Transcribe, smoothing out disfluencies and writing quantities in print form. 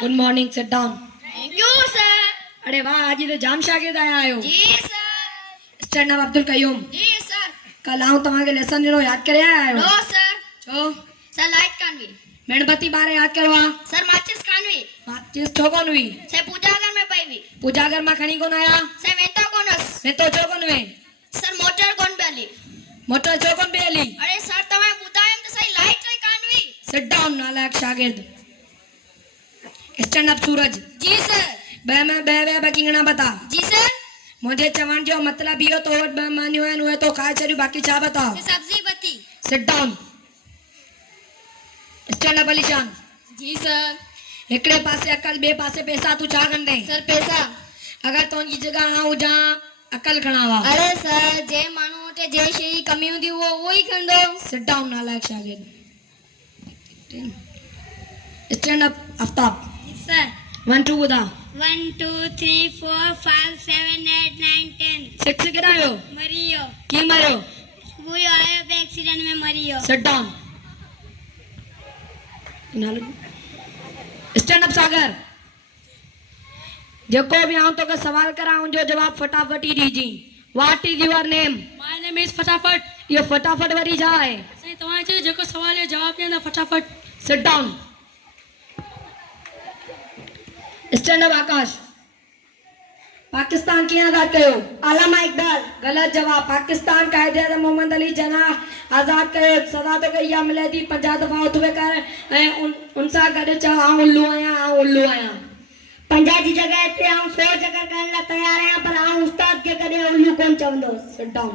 Good morning, sit down. Thank you sir. अरे वाह, आज तो जाम शागिर्द आया आयो। जी sir. Stand up Abdul Qayyum. जी सर। कल आऊं तव्हांखे लेसन ॾिनो यादि करे आया आहियो? No sir. छो? सर लाइट कान हुई। मेणबत्ती ॿारे यादि कयो आहे? सर माचिस कान हुई। माचिस छो कोन हुई? सर पूजा घर में पई हुई। पूजा घर मां खणी कोन आया? सर वेता कोनस। वेतो छो कोन वे? सर मोटर कोन बेली। मोटर छो कोन पे हली? अरे सर तव्हां ॿुधायम त सही लाइट ई कान हुई। सिट डाउन नालायक शागिर्द। स्टैंड अप सूरज। जी सर। बे में बे बकिंगना बता। जी सर। मुझे चवण जो मतलब इहो तो वटि ॿ मानियूं आहिनि उहे तो खाए छॾियूं, बाक़ी छा बता? सब्जी बती। Seat down. स्टैंड अप अलीशान। जी सर। हिकड़े पासे अकल, ॿिए पासे पैसा, तू छा कंदे? सर पैसा। अगर तुंहिंजी जगह आउं हुजां अकल खणावा। अरे सर जे माण्हू वटि जे शइ जी कमी हूंदी उहो ई कंदो। सिट डाउन नालायक शागिर्द। Stand up Aftab. सर 1 2 ॿुधा। 1 2 3 4 5 7 8 9 10 6 किरायो मरियो। की मरियो? वो आयो पे एक्सीडेंट में मरियो। Sit down. Stand up Sagar. जेको भी आऊं तो सवाल करा उनजो जवाब फटाफट ही दीजी। What is your name? My name is फटाफट। ये फटाफट वरी छा आहे? साईं तव्हां जो जेको सवाल जो जवाब ॾींदा फटाफट। Seat down. स्टैंड अप आकाश। पाकिस्तान कीअं आज़ाद कयो? अलामा इकबाल। गलत जवाब। पाकिस्तान कायदे आज़म मोहम्मद अली जिन्ना आज़ाद कयो। सदा तो इहा मिले थी 50 दफ़ा उथवे कर ऐं उन सां गॾु चओ आउं उल्लू आहियां। 50 जी जगह ते आऊं 100 जगह करण लाइ तैयार आहियां, पर आऊं उस्ताद के कॾहिं उल्लू कोन चवंदो। Sit down.